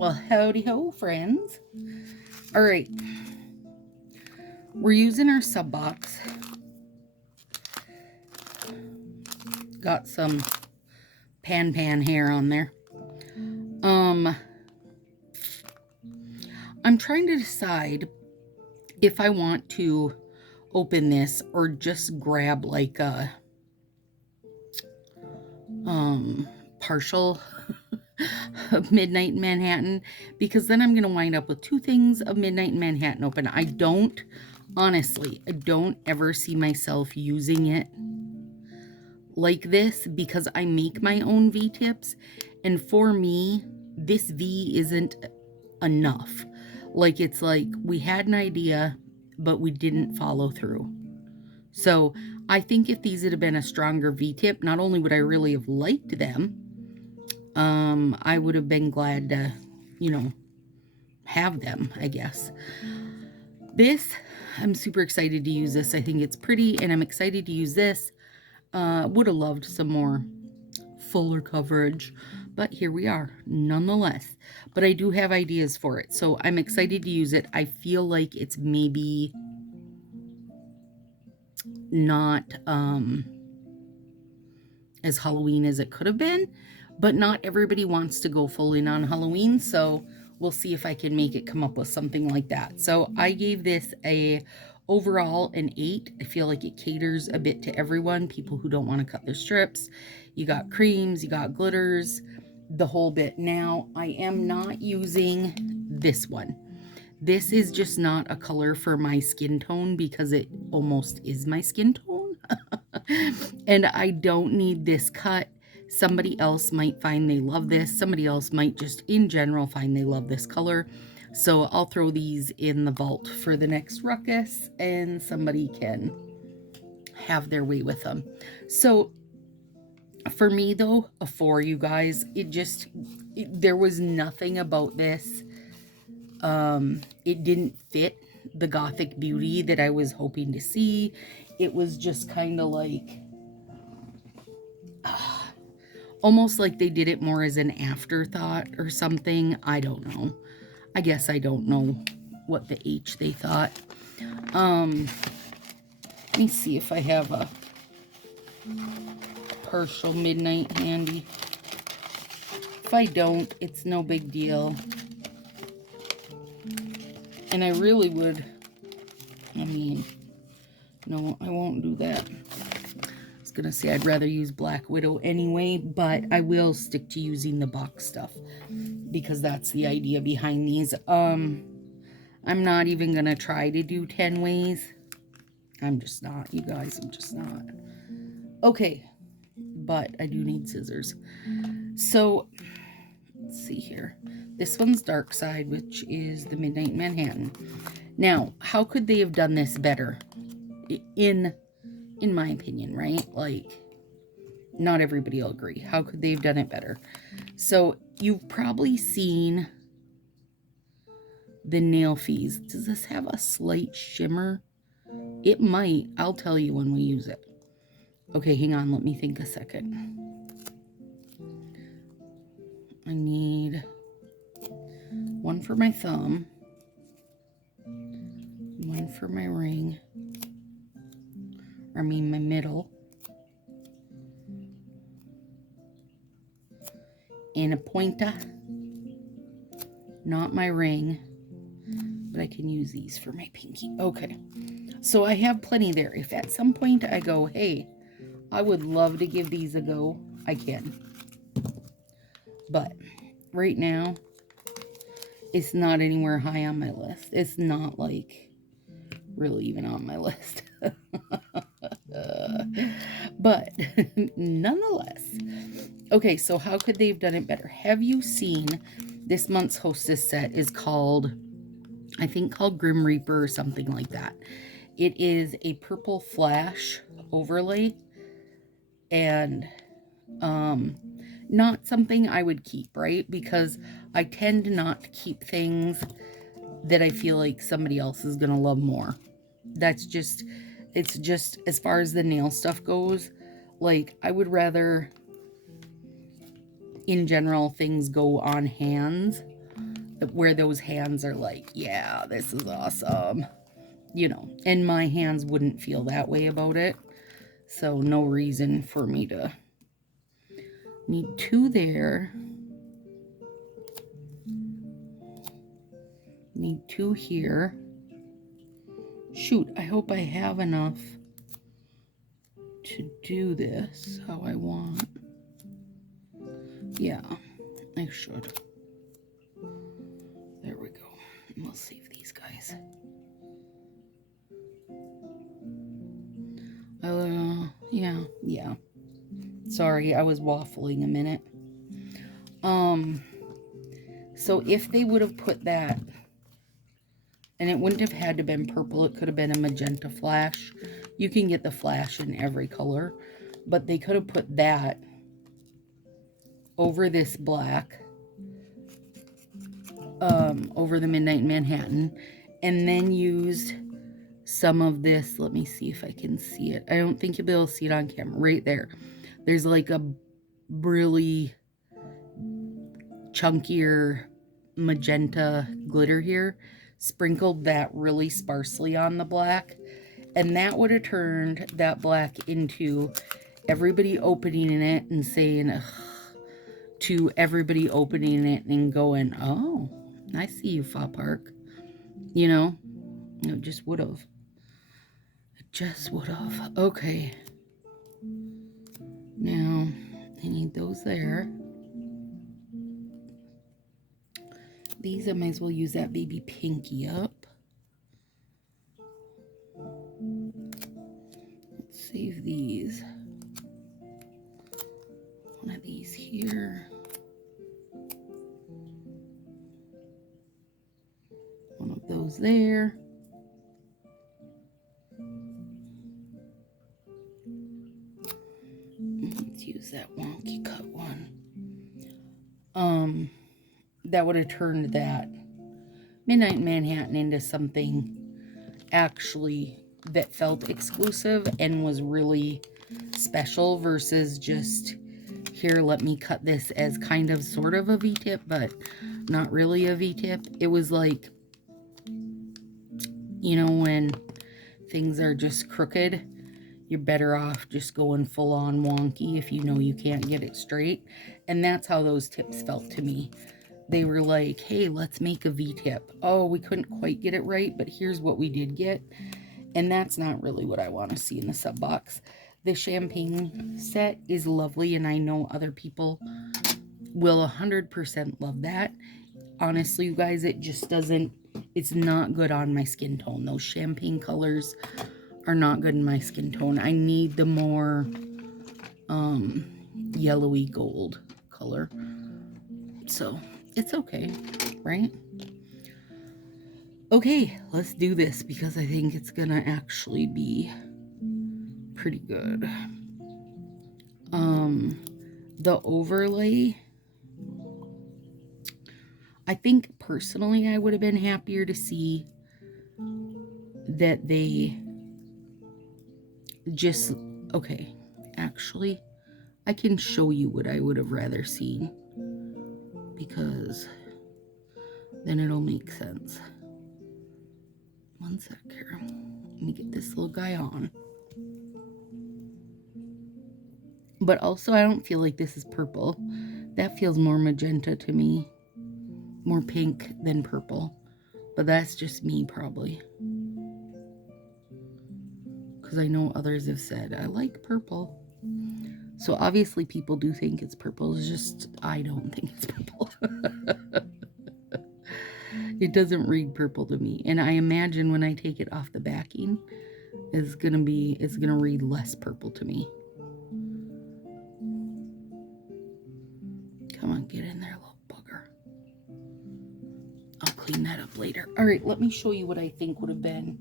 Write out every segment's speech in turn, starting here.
Well, howdy ho, friends. All right, we're using our sub box. Got some pan hair on there. I'm trying to decide if I want to open this or just grab like a partial of Midnight in Manhattan, because then I'm going to wind up with 2 things of Midnight in Manhattan open. I don't ever see myself using it like this because I make my own V-tips, and for me, this V isn't enough. Like, it's like we had an idea, but we didn't follow through. So I think if these had been a stronger V-tip, not only would I really have liked them, I would have been glad to, have them, I guess. This, I'm super excited to use this. I think it's pretty, and I'm excited to use this. Would have loved some more fuller coverage, but here we are nonetheless. But I do have ideas for it, so I'm excited to use it. I feel like it's maybe not as Halloween as it could have been, but not everybody wants to go full in on Halloween, so we'll see if I can make it come up with something like that. So I gave this overall an 8. I feel like it caters a bit to everyone, people who don't want to cut their strips. You got creams, you got glitters, the whole bit. Now, I am not using this one. This is just not a color for my skin tone because it almost is my skin tone. And I don't need this cut. Somebody else might find they love this. Somebody else might just in general find they love this color. So I'll throw these in the vault for the next ruckus and somebody can have their way with them. So for me though, a 4, you guys, there was nothing about this. It didn't fit the gothic beauty that I was hoping to see. It was just kind of like, almost like they did it more as an afterthought or something. I don't know. I guess I don't know what the H they thought. Let me see if I have a partial Midnight handy. If I don't, it's no big deal. And I really would, no, I won't do that. I was gonna say I'd rather use Black Widow anyway, but I will stick to using the box stuff because that's the idea behind these. I'm not even gonna try to do 10 ways. I'm just not, you guys, I'm just not. Okay, but I do need scissors. So, let's see here. This one's Dark Side, which is the Midnight Manhattan. Now, how could they have done this better? In my opinion, right? Like, not everybody will agree. How could they have done it better? So, you've probably seen the nail fees. Does this have a slight shimmer? It might. I'll tell you when we use it. Okay, hang on. Let me think a second. I need one for my thumb, one for my ring, my middle, and a pointer. Not my ring, but I can use these for my pinky. Okay, so I have plenty there. If at some point I go, hey, I would love to give these a go, I can. But right now, it's not anywhere high on my list. It's not like really even on my list. But nonetheless. Okay, so how could they have done it better? Have you seen this month's Hostess set is called, I think called Grim Reaper or something like that. It is a purple flash overlay and not something I would keep, right? Because I tend not to keep things that I feel like somebody else is going to love more. It's just as far as the nail stuff goes, like I would rather in general things go on hands where those hands are like, yeah, this is awesome. You know, and my hands wouldn't feel that way about it. So no reason for me to need 2 there. Need 2 here. Shoot, I hope I have enough to do this how I want. Yeah, I should. There we go. And we'll save these guys. Yeah. Sorry, I was waffling a minute. So if they would have put that, and it wouldn't have had to been purple, it could have been a magenta flash. You can get the flash in every color, but they could have put that over this black, over the Midnight Manhattan, and then used some of this. Let me see if I can see it. I don't think you'll be able to see it on camera. Right there. There's like a really chunkier magenta glitter here. Sprinkled that really sparsely on the black, and that would have turned that black into everybody opening it and saying ugh, to everybody opening it and going, oh, I see you, Fa Park. You know, it just would have. It just would have. Okay. Now, I need those there. These, I might as well use that baby pinky up. Let's save these. One of these here. One of those there. Let's use that wonky cut one. That would have turned that Midnight Manhattan into something actually that felt exclusive and was really special versus just, here, let me cut this as kind of sort of a V-tip, but not really a V-tip. It was like, you know, when things are just crooked, you're better off just going full on wonky if you know you can't get it straight. And that's how those tips felt to me. They were like, hey, let's make a V-tip. Oh, we couldn't quite get it right, but here's what we did get. And that's not really what I want to see in the sub box. The champagne set is lovely, and I know other people will 100% love that. Honestly, you guys, it just doesn't, it's not good on my skin tone. Those champagne colors are not good in my skin tone. I need the more yellowy gold color. So it's okay, right? Okay, let's do this because I think it's gonna actually be pretty good. The overlay, I think personally I would have been happier to see that they just, okay, actually I can show you what I would have rather seen because then it'll make sense. One sec here. Let me get this little guy on. But also, I don't feel like this is purple. That feels more magenta to me. More pink than purple. But that's just me, probably. Because I know others have said, I like purple. So obviously people do think it's purple. It's just, I don't think it's purple. It doesn't read purple to me. And I imagine when I take it off the backing, it's gonna read less purple to me. Come on, get in there, little bugger. I'll clean that up later. All right, let me show you what I think would have been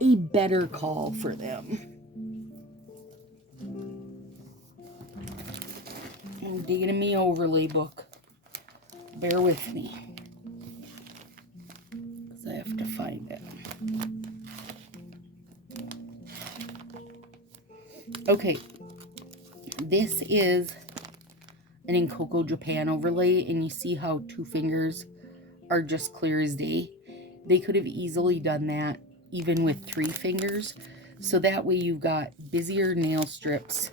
a better call for them. I'm digging in my overlay book. Bear with me. Because I have to find it. Okay. This is an In Coco Japan overlay, and you see how 2 fingers are just clear as day. They could have easily done that even with 3 fingers. So that way you've got busier nail strips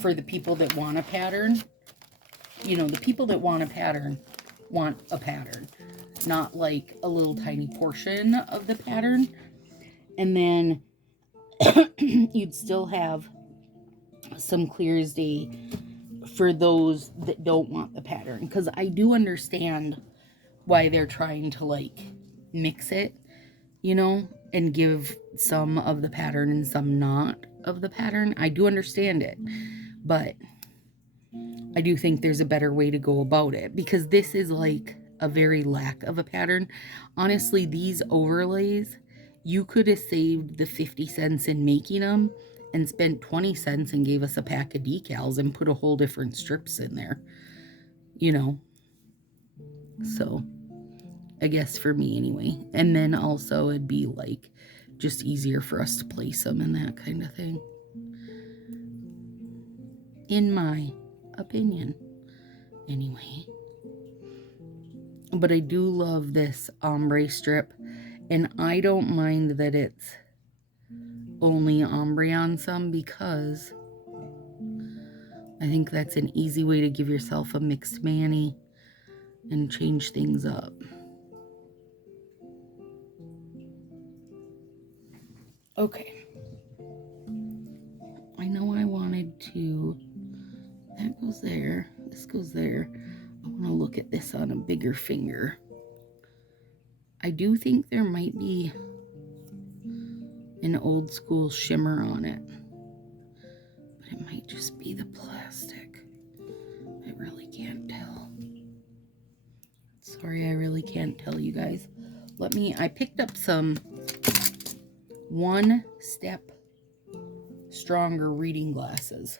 for the people that want a pattern. You know, the people that want a pattern, not like a little tiny portion of the pattern. And then you'd still have some clear as day for those that don't want the pattern. Because I do understand why they're trying to like mix it, you know, and give some of the pattern and some not of the pattern. I do understand it, but I do think there's a better way to go about it, because this is like a very lack of a pattern. Honestly, these overlays, you could have saved the 50 cents in making them and spent 20 cents and gave us a pack of decals and put a whole different strips in there, you know. So I guess for me anyway. And then also it'd be like just easier for us to place them and that kind of thing, in my opinion anyway. But I do love this ombre strip, and I don't mind that it's only ombre on some, because I think that's an easy way to give yourself a mixed mani and change things up. Okay. I know I wanted to, that goes there, this goes there. I want to look at this on a bigger finger. I do think there might be an old school shimmer on it, but it might just be the plastic. I really can't tell. Sorry, I really can't tell you guys. I picked up some 1 step stronger reading glasses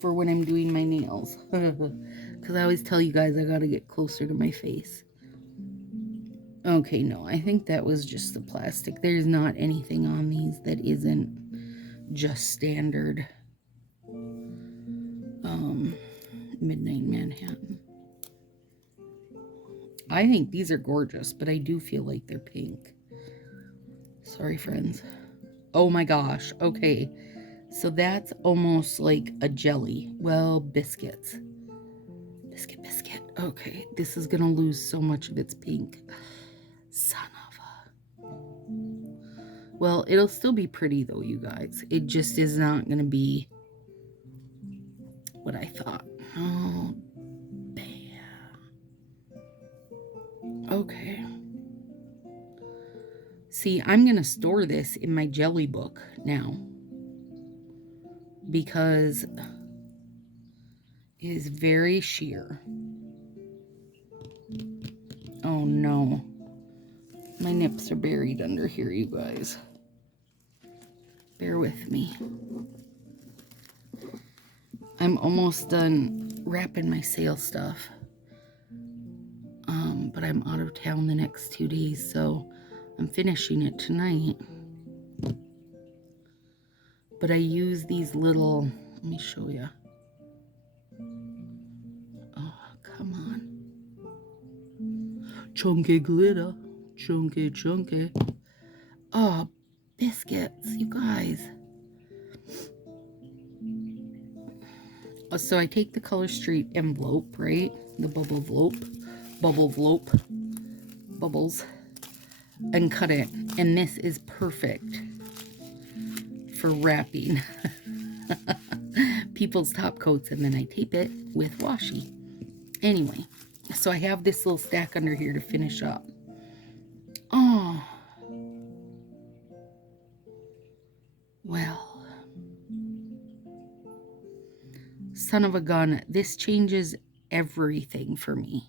for when I'm doing my nails. Because I always tell you guys I gotta get closer to my face. Okay, no, I think that was just the plastic. There's not anything on these that isn't just standard Midnight Manhattan. I think these are gorgeous, but I do feel like they're pink. Sorry, friends. Oh my gosh, okay. So that's almost like a jelly. Well, biscuits. Biscuit. Okay, this is gonna lose so much of its pink. Son of a... Well, it'll still be pretty though, you guys. It just is not gonna be what I thought. Oh, bam. Okay. See, I'm gonna store this in my jelly book now, because it is very sheer. Oh no. My nips are buried under here, you guys. Bear with me. I'm almost done wrapping my sale stuff. But I'm out of town the next 2 days, so I'm finishing it tonight. But I use these little, let me show you. Oh, come on. Chunky glitter. Chunky. Oh, biscuits, you guys. So I take the Color Street envelope, right? The bubbles, and cut it. And this is perfect for wrapping people's top coats, and then I tape it with washi. Anyway, so I have this little stack under here to finish up. Oh, well, son of a gun, this changes everything for me.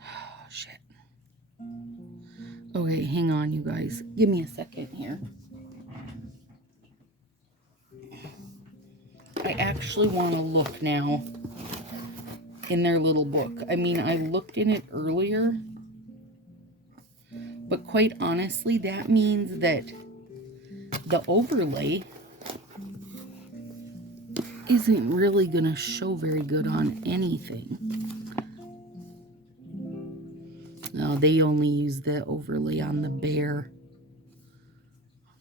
Oh, shit. Okay, hang on, you guys. Give me a second here. I actually want to look now in their little book. I mean, I looked in it earlier, but quite honestly, that means that the overlay isn't really going to show very good on anything. they only use the overlay on the bear.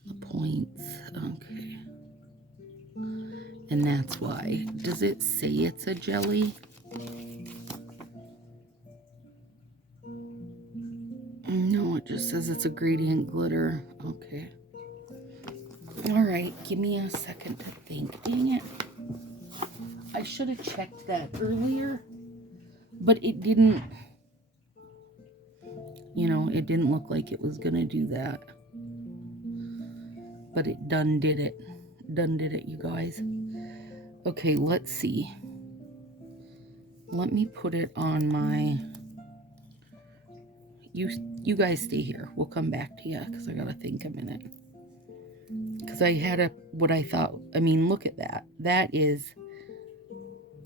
The points. Okay. And that's why. Does it say it's a jelly? No, it just says it's a gradient glitter. Okay. Alright, give me a second to think. Dang it. I should have checked that earlier, but it didn't, it didn't look like it was going to do that. But it done did it. Done did it, you guys. Okay, let's see. Let me put it on my... You guys stay here. We'll come back to you because I got to think a minute. Because I had what I thought... I mean, look at that. That is...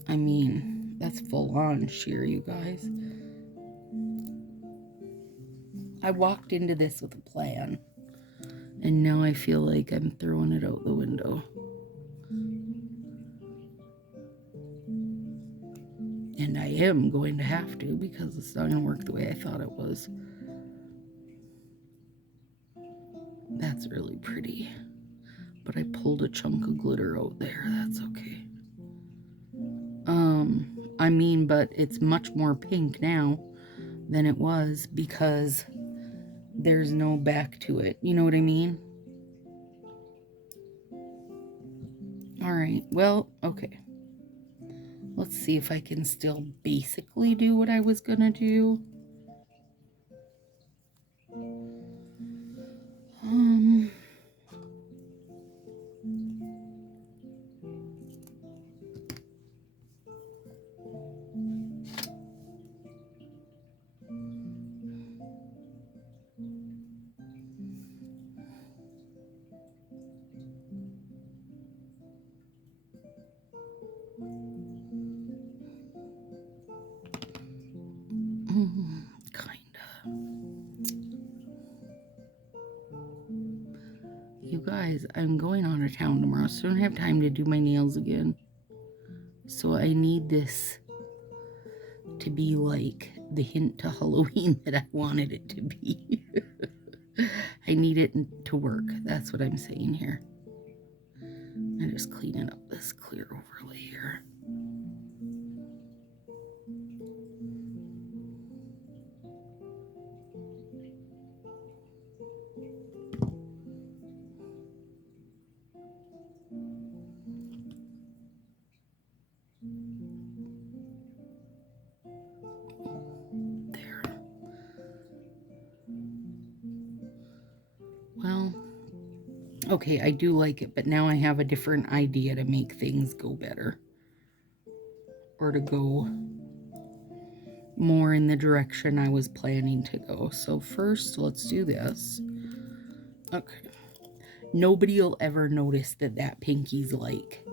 I mean, that's full on sheer, you guys. I walked into this with a plan. And now I feel like I'm throwing it out the window. And I am going to have to because it's not going to work the way I thought it was. That's really pretty. But I pulled a chunk of glitter out there. That's okay. I mean, but it's much more pink now than it was because there's no back to it. You know what I mean? All right. Well, okay. Let's see if I can still basically do what I was gonna do. You guys, I'm going out of town tomorrow, so I don't have time to do my nails again. So I need this to be like the hint to Halloween that I wanted it to be. I need it to work. That's what I'm saying here. I'm just cleaning up this clear overlay here. Well, okay, I do like it, but now I have a different idea to make things go better. Or to go more in the direction I was planning to go. So first, let's do this. Okay. Nobody will ever notice that pinky's like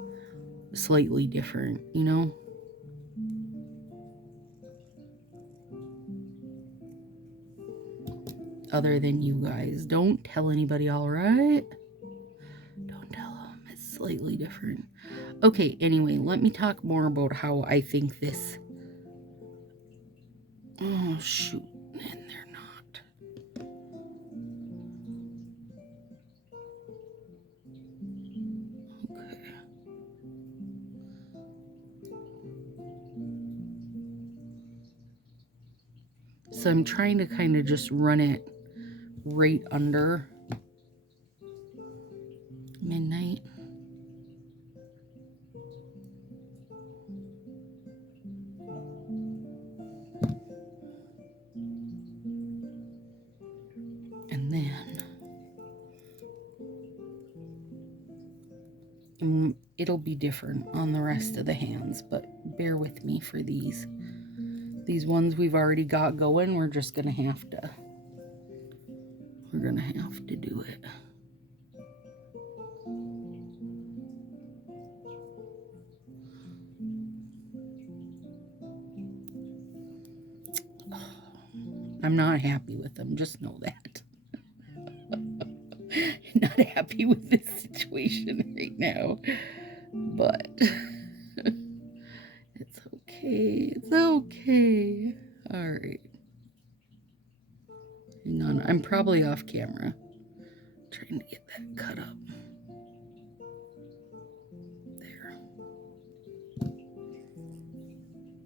slightly different, you know? Other than you guys. Don't tell anybody, all right? Don't tell them. It's slightly different. Okay, anyway, let me talk more about how I think this... Oh, shoot. And they're not. Okay. So I'm trying to kind of just run it right under midnight. And then it'll be different on the rest of the hands, but bear with me for these. These ones we've already got going, we're just gonna have to do it. I'm not happy with them, just know that. Not happy with this situation right now, but it's okay. It's okay. All right. Hang on, I'm probably off camera. Trying to get that cut up.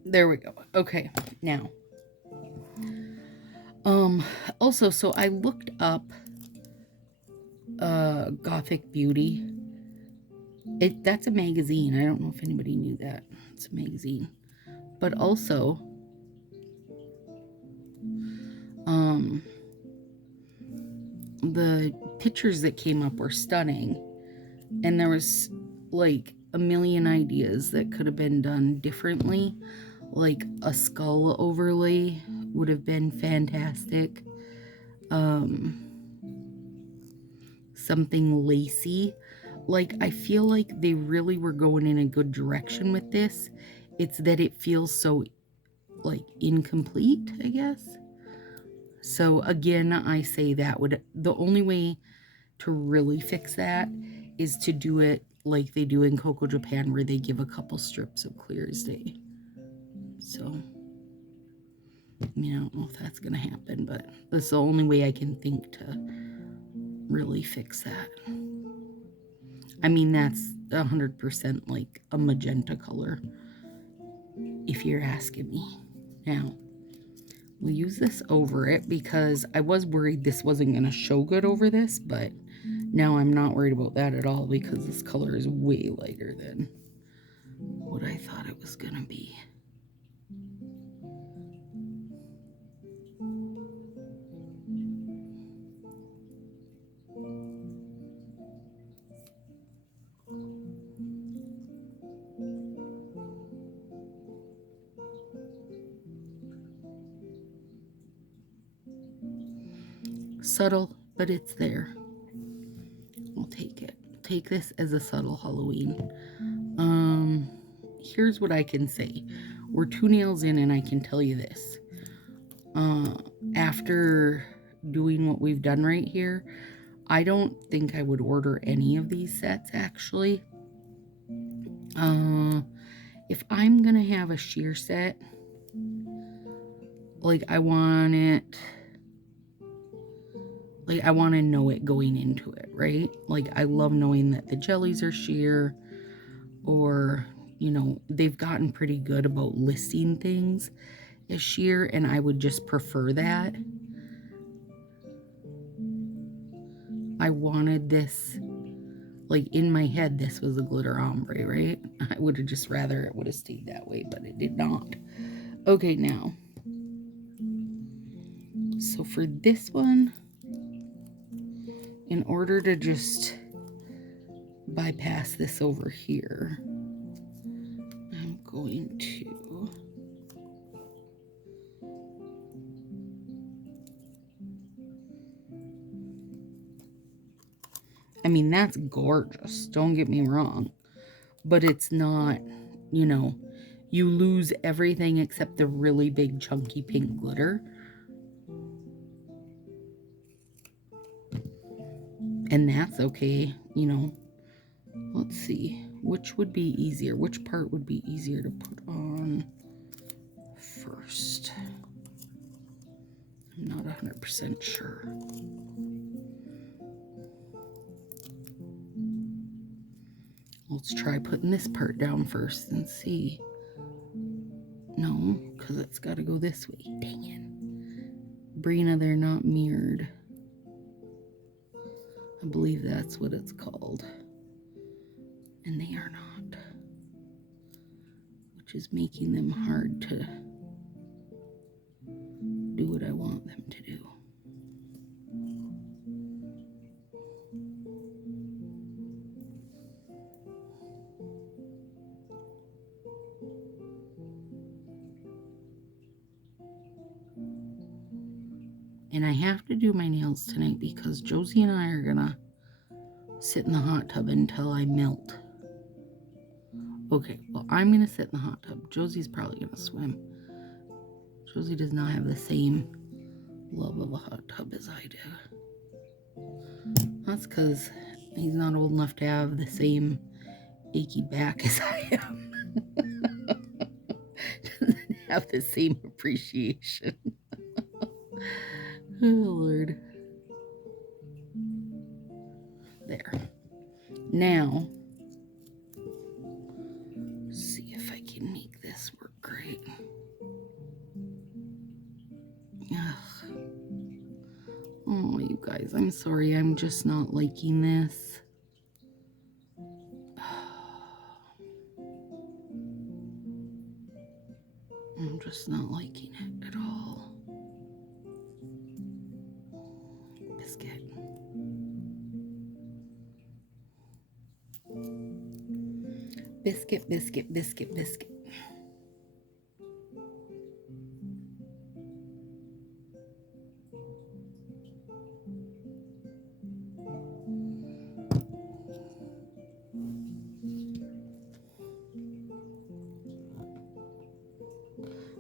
There we go. Okay, now. Also, so I looked up Gothic Beauty. That's a magazine. I don't know if anybody knew that. It's a magazine. But also, the pictures that came up were stunning. And there was like a million ideas that could have been done differently. Like a skull overlay would have been fantastic. Something lacy. Like, I feel like they really were going in a good direction with this. It's that it feels so, like, incomplete, I guess. So, again, I say that the only way to really fix that is to do it like they do in Coco Japan, where they give a couple strips of Clear as Day. So, I mean, I don't know if that's going to happen, but that's the only way I can think to really fix that. I mean, that's 100% like a magenta color, if you're asking me. Now, we'll use this over it because I was worried this wasn't going to show good over this, but now I'm not worried about that at all because this color is way lighter than what I thought it was going to be. Subtle, but it's there. I'll take it. Take this as a subtle Halloween. Here's what I can say. We're 2 nails in, and I can tell you this. After doing what we've done right here, I don't think I would order any of these sets, actually. If I'm gonna have a sheer set, like, I want to know it going into it, right? Like, I love knowing that the jellies are sheer, or, you know, they've gotten pretty good about listing things as sheer, and I would just prefer that. I wanted this, like, in my head, this was a glitter ombre, right? I would have just rather it would have stayed that way, but it did not. Okay, now. So for this one, in order to just bypass this over here, I'm going to... I mean, that's gorgeous, don't get me wrong, but it's not, you know, you lose everything except the really big chunky pink glitter. And that's okay, you know. Let's see, which would be easier? Which part would be easier to put on first? I'm not 100% sure. Let's try putting this part down first and see. No, because it's got to go this way. Dang it. Brina, they're not mirrored. I believe that's what it's called. And they are not. Which is making them hard to do what I want them to do. And I have to do my nails tonight because Josie and I are gonna sit in the hot tub until I melt. Okay, well, I'm gonna sit in the hot tub. Josie's probably gonna swim. Josie does not have the same love of a hot tub as I do. That's because he's not old enough to have the same achy back as I am. Doesn't have the same appreciation. Oh, Lord. There. Now, see if I can make this work great. Ugh. Oh, you guys, I'm sorry. I'm just not liking this. I'm just not liking it at all. Biscuit. Biscuit, biscuit, biscuit, biscuit.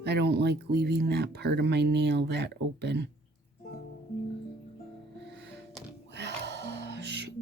I don't like leaving that part of my nail that open. Well, shoot.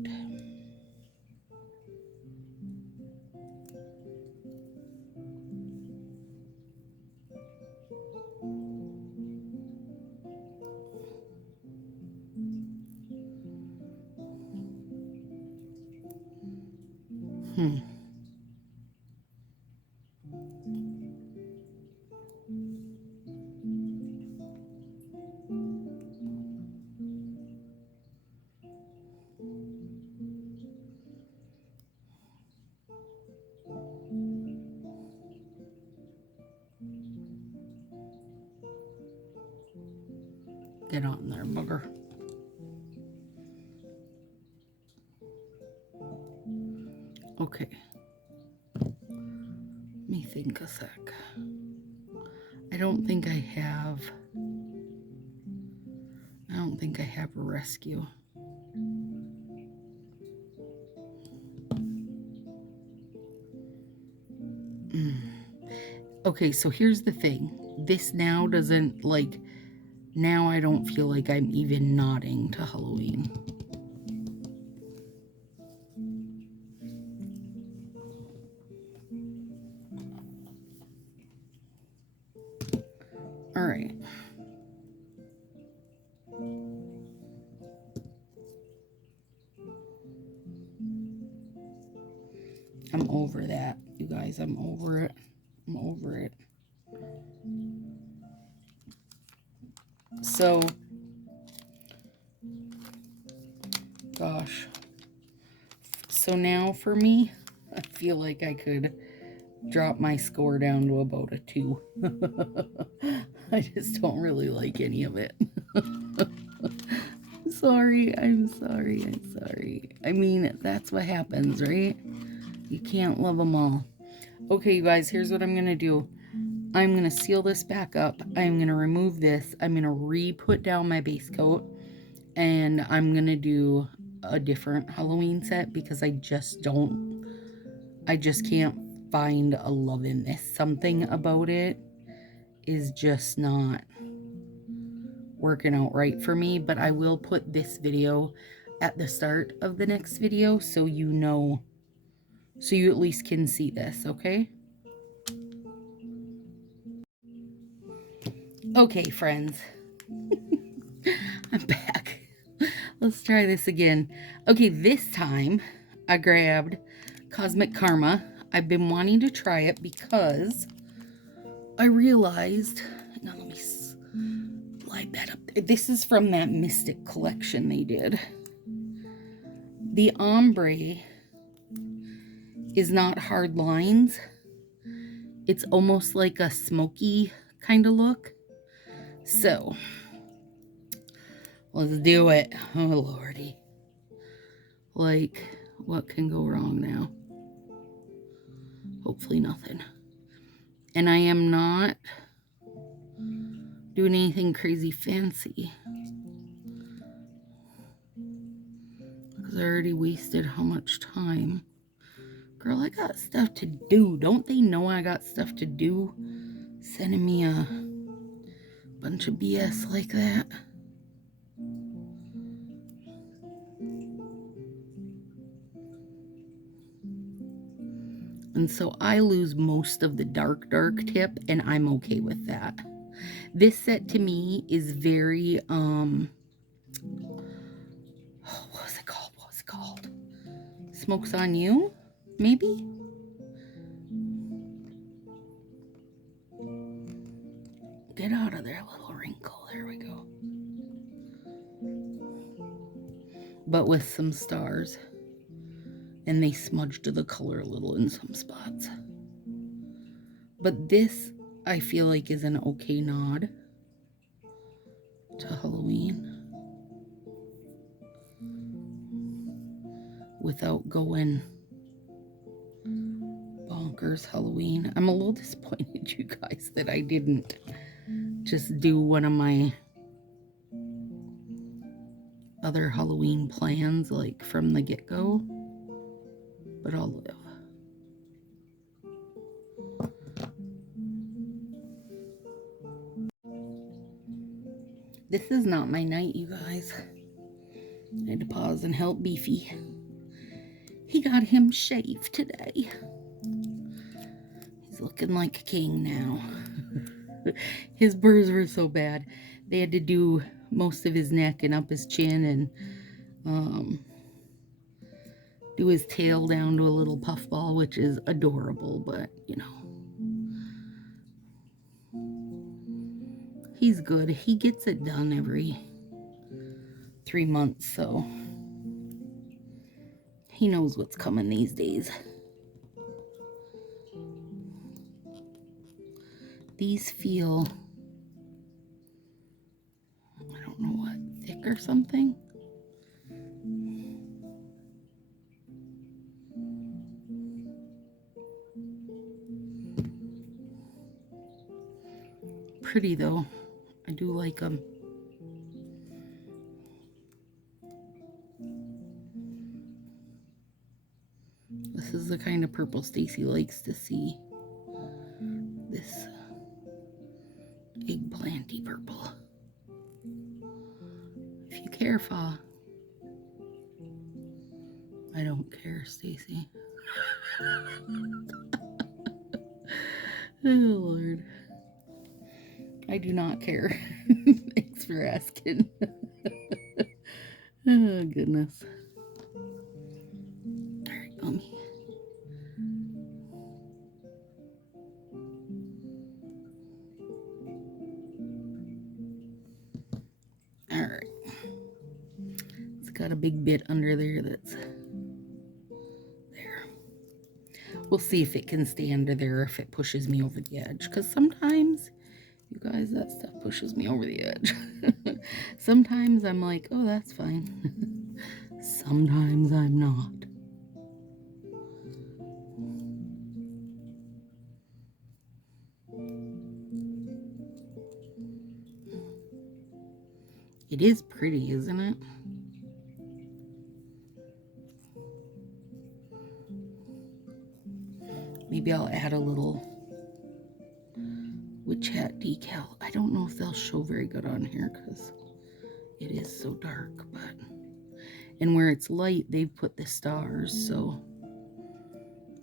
Get on there, bugger. Okay. Let me think a sec. I don't think I have a rescue. Okay, so here's the thing. This now doesn't, like, now I don't feel like I'm even nodding to Halloween. All right. I'm over that, you guys. I'm over it. I'm over it. So, gosh. So now for me, I feel like I could drop my score down to about a 2. I just don't really like any of it. I'm sorry. I mean, that's what happens, right? You can't love them all. Okay, you guys, here's what I'm going to do. I'm going to seal this back up. I'm going to remove this. I'm going to re-put down my base coat. And I'm going to do a different Halloween set because I just can't find a love in this. Something about it is just not working out right for me. But I will put this video at the start of the next video so you know, so you at least can see this, okay? Okay, friends. I'm back. Let's try this again. Okay, this time I grabbed Cosmic Karma. I've been wanting to try it because I realized, hang on, let me slide that up. This is from that Mystic collection they did. The ombre is not hard lines. It's almost like a smoky kind of look. So, let's do it. Oh, Lordy. Like, what can go wrong now? Hopefully nothing. And I am not doing anything crazy fancy because I already wasted how much time. Girl, I got stuff to do. Don't they know I got stuff to do? Sending me a bunch of BS like that. And so I lose most of the dark tip, and I'm okay with that. This set to me is very, what was it called? What was it called? Smoke's on You, maybe? Get out of there, little wrinkle. There we go. But with some stars. And they smudged the color a little in some spots. But this, I feel like, is an okay nod to Halloween. Without going bonkers Halloween. I'm a little disappointed, you guys, that I didn't just do one of my other Halloween plans, like from the get-go. But I'll live. This is not my night, you guys. I had to pause and help Beefy. He got him shaved today. He's looking like a king now. His burrs were so bad. They had to do most of his neck and up his chin and do his tail down to a little puffball, which is adorable, but you know. He's good. He gets it done every 3 months, so he knows what's coming these days. These feel, I don't know what, thick or something. Pretty though. I do like them. This is the kind of purple Stacy likes to see. This eggplanty purple. If you care, Fa. I don't care, Stacy. Oh, Lord. I do not care. Thanks for asking. Oh, goodness. All right, Mommy. All right. It's got a big bit under there that's there. We'll see if it can stay under there, if it pushes me over the edge. Because sometimes, you guys, that stuff pushes me over the edge. Sometimes I'm like, oh, that's fine. Sometimes I'm not. It is pretty, isn't it? Maybe I'll add a little witch hat decal. I don't know if they'll show very good on here because it is so dark, but and where it's light, they've put the stars, so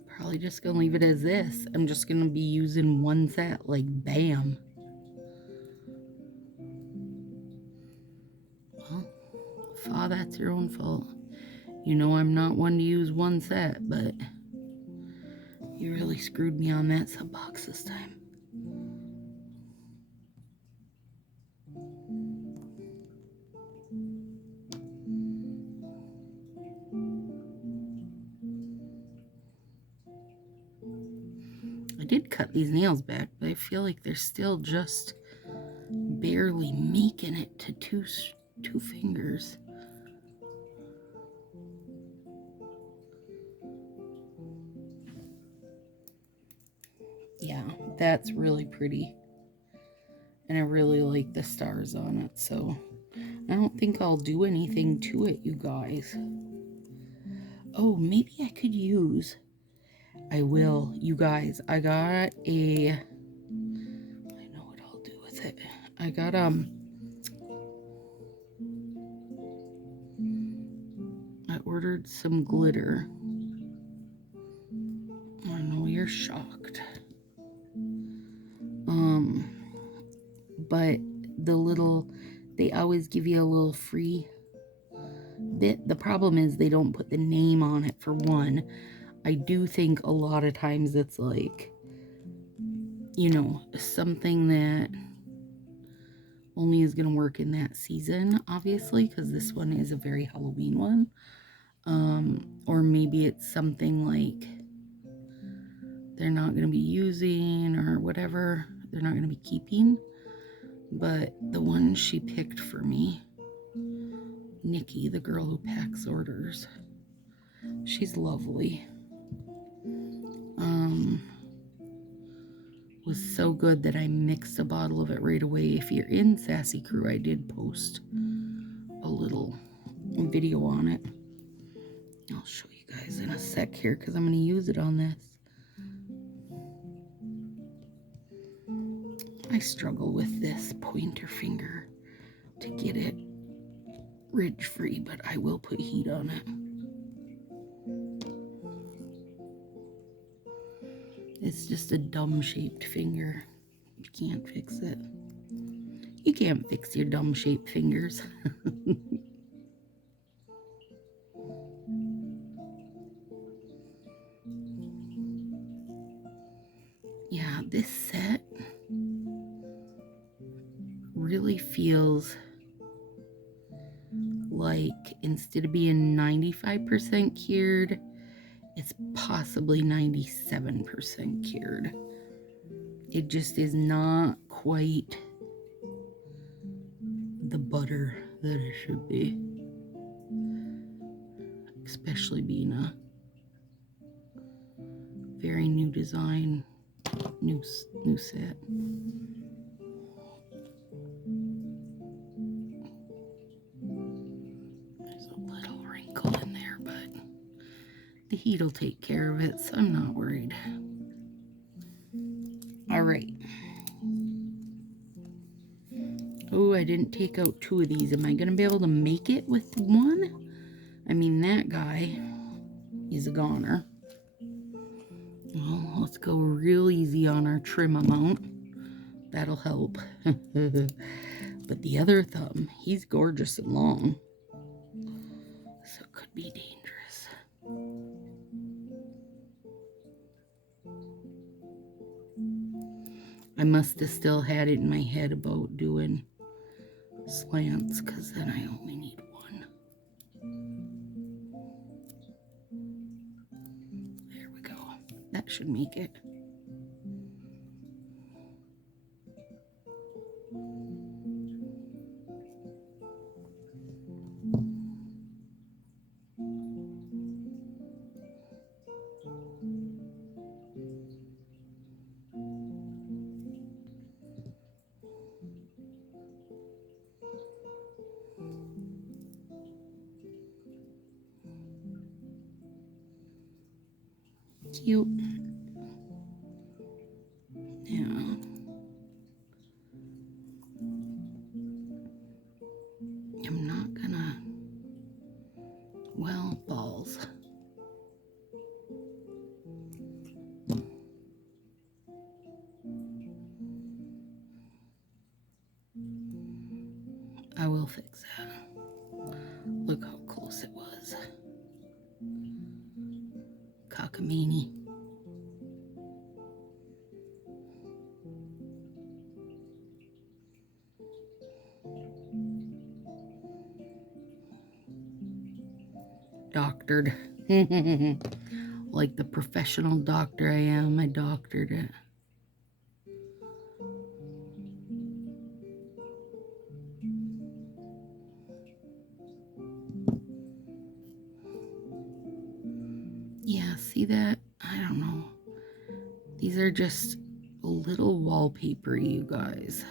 probably just gonna leave it as this. I'm just gonna be using one set, like bam. Well, Fa, that's your own fault. You know I'm not one to use one set, but you really screwed me on that sub box this time. I did cut these nails back, but I feel like they're still just barely making it to two fingers. Yeah, that's really pretty. And I really like the stars on it, so I don't think I'll do anything to it, you guys. Oh, maybe I could use... I will, you guys. I got a... I know what I'll do with it. I got, I ordered some glitter. I know you're shocked. always give you a little free bit. The problem is they don't put the name on it, for one. I do think a lot of times it's like, you know, something that only is going to work in that season, obviously, because this one is a very Halloween one. Or maybe it's something like they're not going to be using or whatever. They're not going to be keeping. But the one she picked for me, Nikki, the girl who packs orders, she's lovely. Was so good that I mixed a bottle of it right away. If you're in Sassy Crew, I did post a little video on it. I'll show you guys in a sec here because I'm going to use it on this. I struggle with this pointer finger to get it ridge free, but I will put heat on it. It's just a dumb shaped finger. You can't fix it. You can't fix your dumb shaped fingers. Yeah, this set really feels like instead of being 95% cured, it's possibly 97% cured. It just is not quite the butter that it should be, especially being a very new design, new set. There's a little wrinkle in there, but the heat will take care of it, so I'm not worried. All right. Oh, I didn't take out 2 of these. Am I going to be able to make it with 1? I mean, that guy is a goner. Well, let's go real easy on our trim amount. That'll help. But the other thumb, he's gorgeous and long. So it could be dangerous. I must have still had it in my head about doing slants, because then I only need 1. There we go. That should make it. Cute. Yeah. I'm not gonna... Well, balls. I will fix that. Look how close it was. Cockamamie. Doctored. Like the professional doctor I am, I doctored it. Yeah, see that? I don't know. These are just a little wallpaper, you guys.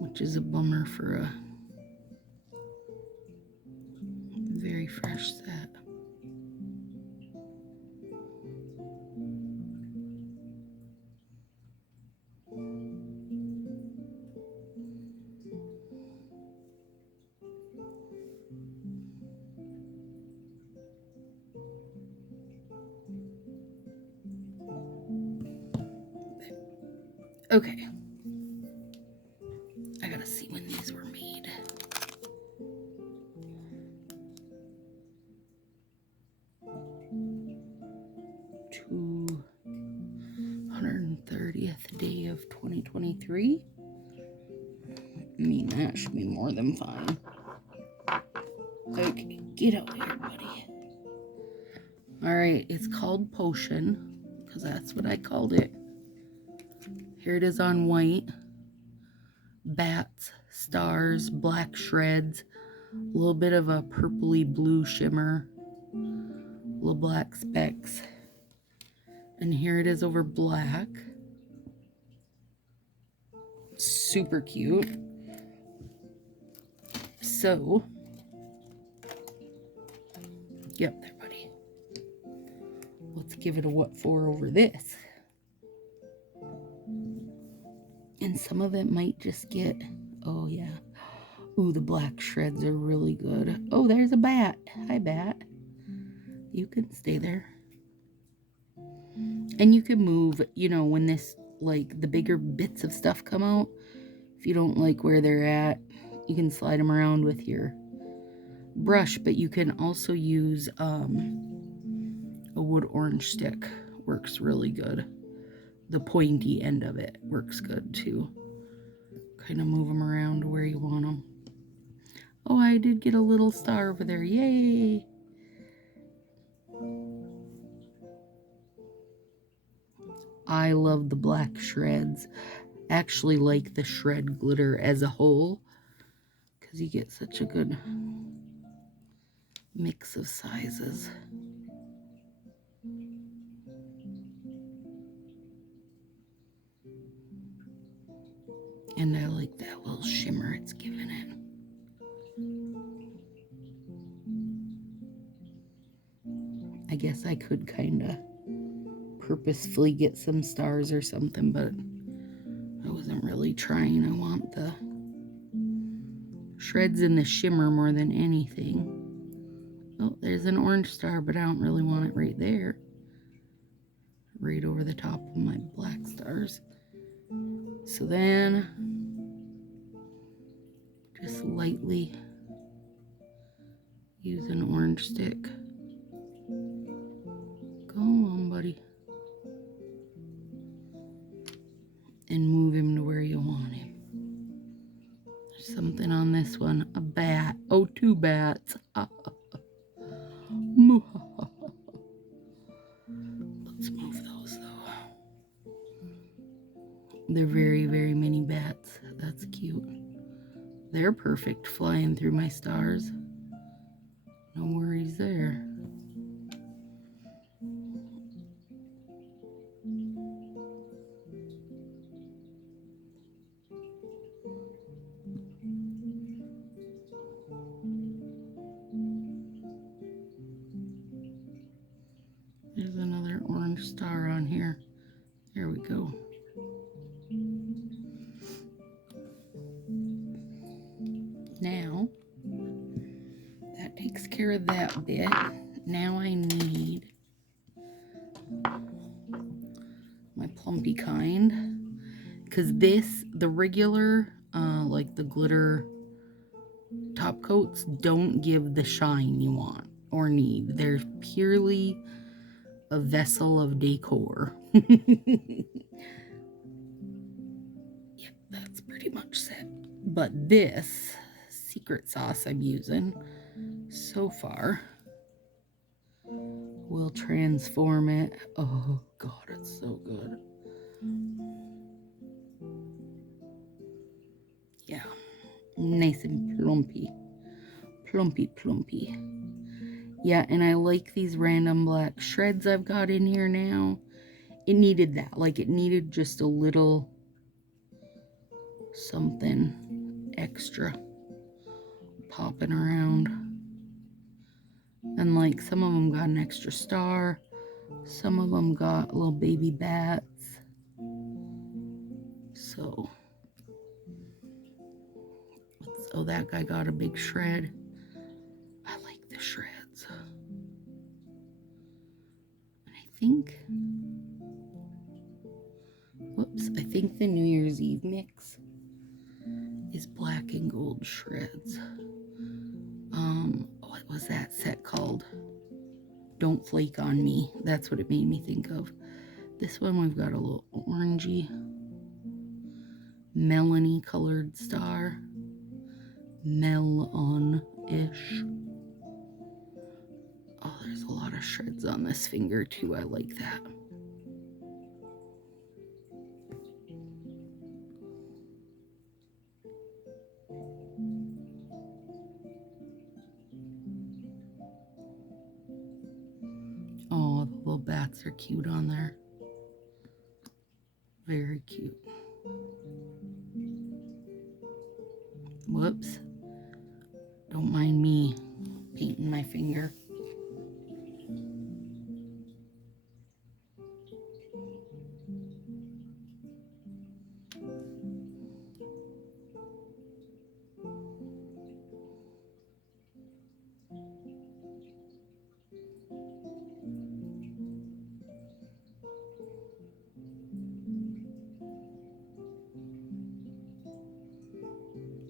Which is a bummer for a very fresh set. Okay. I gotta see when these were made. To 130th day of 2023. I mean, that should be more than fine. Okay, get out here, buddy. Alright, it's called Potion, because that's what I called it. Here it is on white. Bats, stars, black shreds, a little bit of a purpley blue shimmer, little black specks. And here it is over black. Super cute. So, yep, there, buddy. Let's give it a what for over this. And some of it might just get, oh yeah. Ooh, the black shreds are really good. Oh, there's a bat. Hi, bat. You can stay there. And you can move, you know, when this, like, the bigger bits of stuff come out. If you don't like where they're at, you can slide them around with your brush. But you can also use a wood orange stick. Works really good. The pointy end of it works good too. Kind of move them around to where you want them. Oh, I did get a little star over there. Yay! I love the black shreds. Actually like the shred glitter as a whole, because you get such a good mix of sizes. And I like that little shimmer it's giving it. I guess I could kind of purposefully get some stars or something, but I wasn't really trying. I want the shreds and the shimmer more than anything. Oh, there's an orange star, but I don't really want it right there. Right over the top of my black stars. So then, just lightly use an orange stick. Go on, buddy. And move him to where you want him. There's something on this one. A bat. Oh, two bats. Let's move those, though. They're very, very many bats. That's cute. They're perfect flying through my stars. No worries there. There's another orange star on here. There we go. Now, that takes care of that bit. Now I need my plumpy kind. Because this, the regular, like the glitter top coats, don't give the shine you want or need. They're purely a vessel of decor. Yep, that's pretty much set. But this secret sauce I'm using so far will transform it. Oh God, it's so good. Yeah, nice and plumpy. Plumpy. Yeah, and I like these random black shreds I've got in here now. It needed that. Like, it needed just a little something extra popping around. And, like, some of them got an extra star. Some of them got little baby bats. So, oh, that guy got a big shred. I like the shreds. And I think think the New Year's Eve mix is black and gold shreds. What was that set called? Don't Flake on Me. That's what it made me think of. This one we've got a little orangey, melony colored star. Melon-ish. Oh, there's a lot of shreds on this finger too. I like that. Oh, the little bats are cute on there. Very cute. Whoops. Don't mind me painting my finger.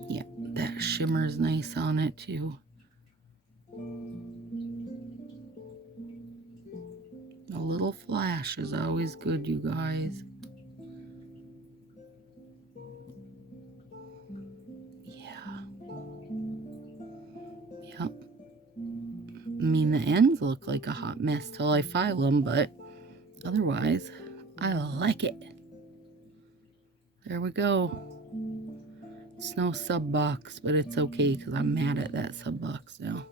Yeah, that shimmer's nice on it too. A little flash is always good, you guys. Yeah. Yep. I mean, the ends look like a hot mess till I file them, but otherwise, I like it. There we go. It's no sub box, but it's okay because I'm mad at that sub box now.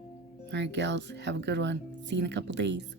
All right, gals, have a good one. See you in a couple days.